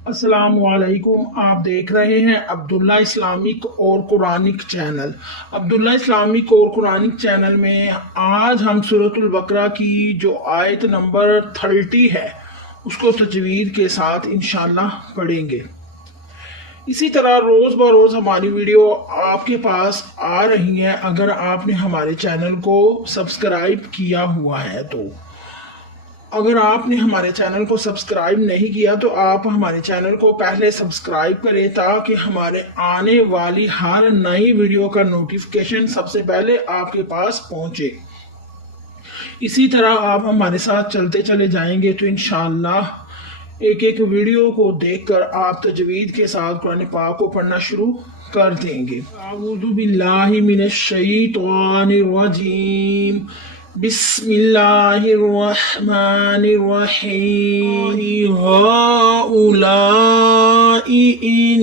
अस्सलाम वालेकुम। आप देख रहे हैं अब्दुल्ला इस्लामिक और कुरानिक चैनल। अब्दुल्ला इस्लामिक और कुरानिक चैनल में आज हम सूरतुल बकरा की जो आयत नंबर 30 है उसको तजवीद के साथ इंशाल्लाह पढ़ेंगे। इसी तरह रोज़ ब रोज़ हमारी वीडियो आपके पास आ रही हैं। अगर आपने हमारे चैनल को सब्सक्राइब किया हुआ है तो अगर आपने हमारे चैनल को सब्सक्राइब नहीं किया तो आप हमारे चैनल को पहले सब्सक्राइब करें ताकि हमारे आने वाली हर नई वीडियो का नोटिफिकेशन सबसे पहले आपके पास पहुंचे। इसी तरह आप हमारे साथ चलते चले जाएंगे तो इंशाअल्लाह एक एक वीडियो को देखकर आप तजवीद के साथ कुरान पाक को पढ़ना शुरू कर देंगे। अऊज़ु बिल्लाहि मिनश शैतानिर रजीम। बिस्मिल्लाहिर्रहमानिर्रहीम। हाउलाई इन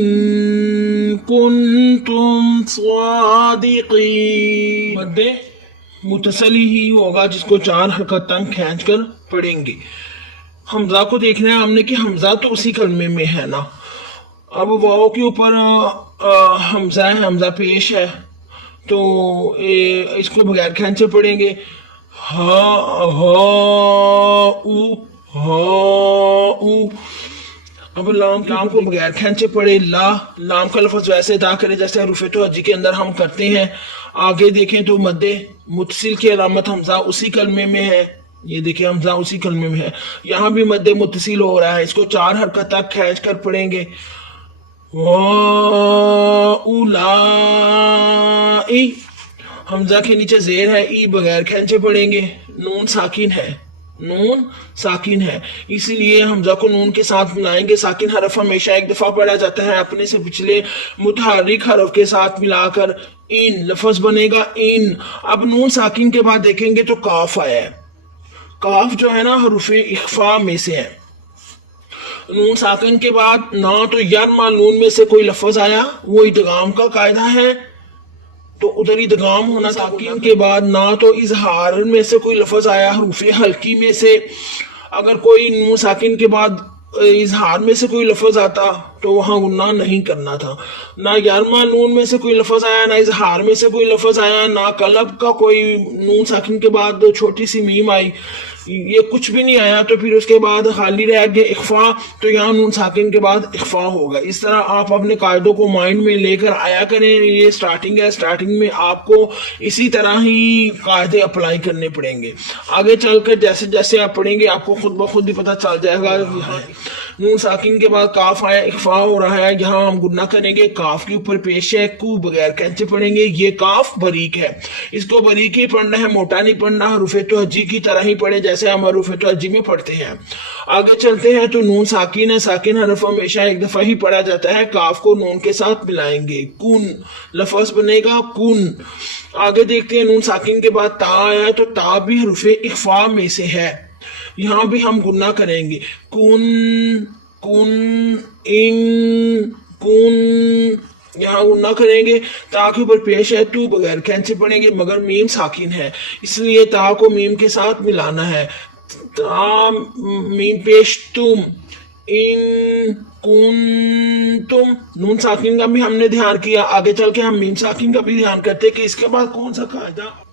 कुंतुम सादिकीन। मद्दे मुतसली ही होगा जिसको 4 हरकत तक खींच कर पढ़ेंगे। हमजा को देखना है हमने कि हमजा तो उसी कलमे में है ना। अब वाव के ऊपर हमजा है, हमजा पेश है तो इसको बगैर खींचे पढ़ेंगे। हा उ हा उ। अब लाम को बगैर खींचे पढ़े। लाम का लफ्ज वैसे अदा करे जैसे हरूफ तो हजी के अंदर हम करते हैं। आगे देखें तो मद्दे मुतसिल की अलामत हमजा उसी कलमे में है। ये देखिए हमजा उसी कलमे में है। यहाँ भी मद्दे मुतसिल हो रहा है। इसको 4 हरकत तक खींच कर पढ़ेंगे। वाउलाई। हमजा के नीचे जेर है, ई बगैर खींचे पढ़ेंगे। नून साकिन है, नून साकिन है, इसीलिए हमजा को नून के साथ मिलाएंगे। साकिन हरफ हमेशा एक दफा पढ़ा जाता है अपने से पिछले मुतहर्रिक हरफ के साथ मिलाकर। इन लफ्ज बनेगा इन। अब नून साकिन के बाद देखेंगे तो काफ आया है। काफ जो है ना हरूफ इख्फा में से है। नून साकिन के बाद ना तो यरमा नून में से कोई लफ्ज आया, वो इदगाम का कायदा है तो उधर इदगाम होना। साकिन के बाद ना तो इजहार में से कोई लफ्ज आया हरूफ हल्की में से। अगर कोई नून साकिन के बाद इजहार में से कोई लफ्ज आता तो वहां गुन्ना नहीं करना था। ना यारमा नून में से कोई लफ्ज आया, ना इजहार में से कोई लफ्ज आया, ना कलब का कोई नून साकिन के बाद छोटी सी मीम आई, ये कुछ भी नहीं आया तो फिर उसके बाद खाली रह गया इख्फा, तो यहाँ नून साकिन के बाद इख्फा होगा। इस तरह आप अपने कायदों को माइंड में लेकर आया करें। ये स्टार्टिंग है, स्टार्टिंग में आपको इसी तरह ही कायदे अप्लाई करने पड़ेंगे। आगे चलकर जैसे जैसे आप पढ़ेंगे आपको खुद ब खुद ही पता चल जाएगा। नून साकिन के बाद काफ आया, इख्फा हो रहा है, यहाँ हम गुन्ना करेंगे। काफ के ऊपर पेश है, कू बगैर कैंचे पढ़ेंगे। ये काफ बरीक है, इसको बरीक ही पढ़ना है, मोटा नहीं पढ़ना। हरूफ तो हजी की तरह ही पढ़े जैसे हम हरूफ तो हजी में पढ़ते हैं। आगे चलते हैं तो नून साकिन है, साकिन हरफ हमेशा एक दफा ही पढ़ा जाता है। काफ को नून के साथ मिलाएंगे, कुन लफ्ज बनेगा कुन। आगे देखते हैं नून साकिन के बाद ता आया तो ता भी हरूफ इख्फा में से है। यहाँ भी हम गुन्ना करेंगे, कुन कुन इन कुन। यहाँ गुन्ना करेंगे। ता के ऊपर पेश है, तू बगैर खींचे पढ़ेंगे मगर मीम साकिन है इसलिए ता को मीम के साथ मिलाना है। ता मीम पेश तुम, इन कुन तुम। नून साकिन का भी हमने ध्यान किया। आगे चल के हम मीम साकिन का भी ध्यान करते कि इसके बाद कौन सा कायदा।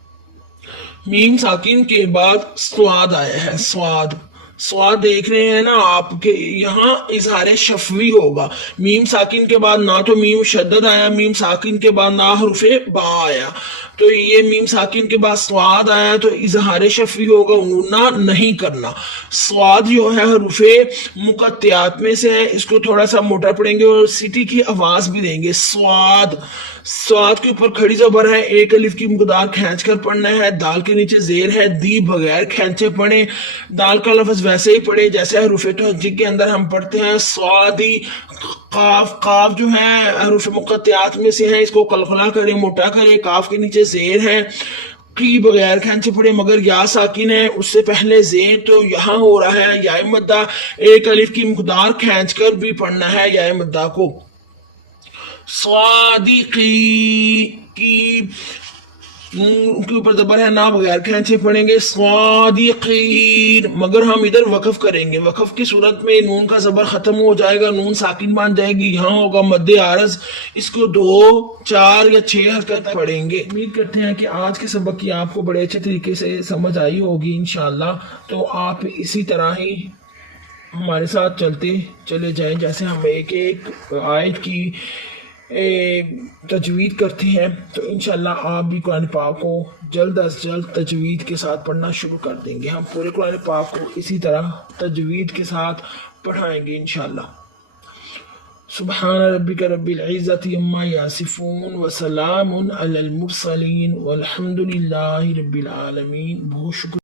मीम साकिन के बाद स्वाद आया है, स्वाद। स्वाद देख रहे हैं ना आपके यहाँ इजहार शफवी होगा। मीम साकिन के बाद ना तो मीम शद्दद आया, मीम साकिन के बाद ना हरूफे बा आया, तो ये मीम साकिन के बाद स्वाद आया तो इजहार शफवी होगा, गुन्ना नहीं करना। स्वाद जो है हरूफे मुकत्तियात में से है, इसको थोड़ा सा मोटा पढ़ेंगे और सिटी की आवाज भी देंगे। स्वाद, स्वाद के ऊपर खड़ी जबर है, एक अलिफ की मकदार खींच कर पढ़ना है। दाल के नीचे जेर है, दी बगैर खींचे पढ़े। दाल का लफ्ज वैसे ही पढ़े जैसे हरूफ तो हजी के अंदर हम पढ़ते हैं। स्वादी। काफ, काफ जो है हरूफ मुकत्तियात में से है, इसको कलकला करें, मोटा करें। काफ के नीचे जेर है, की बगैर खींचे पड़े मगर या साकिन है, उससे पहले जेर तो यहाँ हो रहा है या मद्दा। एक अलिफ की मकदार खींच कर भी पढ़ना है या मद्दा को। स्वादिकी की नून के ऊपर ज़बर है ना, बगैर खींचे पढ़ेंगे सादिकीन। मगर हम इधर वक़फ़ करेंगे, वक़फ़ की सूरत में नून का ज़बर ख़त्म हो जाएगा, नून साकिन बन जाएगी, यहाँ होगा मद्दे आरज़। इसको 2, 4 या 6 हरकत पढ़ेंगे। उम्मीद करते हैं कि आज के सबक की आपको बड़े अच्छे तरीके से समझ आई होगी इंशाअल्लाह। तो आप इसी तरह ही हमारे साथ चलते चले जाएं, जैसे हम एक एक आयत की तजवीद करते हैं, तो इंशाल्लाह आप भी कुरान पाक को जल्द अज जल्द तजवीद के साथ पढ़ना शुरू कर देंगे। हम पूरे कुरान पाक को इसी तरह तजवीद के साथ पढ़ाएंगे इंशाल्लाह। सुब्हान रब्बिक रब्बिल इज़्ज़ति अम्मा यासिफून व सलामुन अलल मुरसलीन वल्हम्दुलिल्लाहि रब्बिल आलमीन। बहुत शुक्रिया।